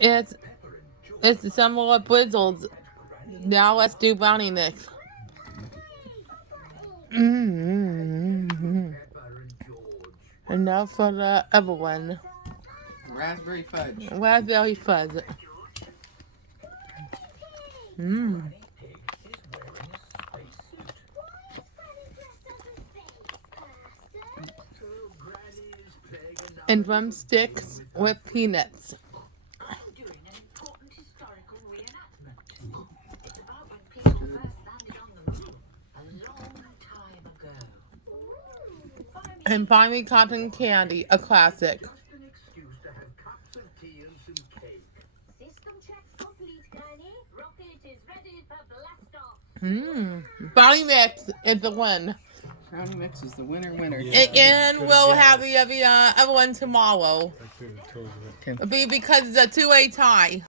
It's it's similar Blizzles. Now let's do brownie mix. Mm-hmm. And now for the other one. Raspberry fudge. Raspberry fudge. Mmm. And drumsticks with peanuts. And finally, cotton candy, a classic. Mmm. Brownie mix is the win. Brownie mix is the winner. And we'll have the other one tomorrow. I could have told you that. Okay. It'll be because it's a 2-way tie.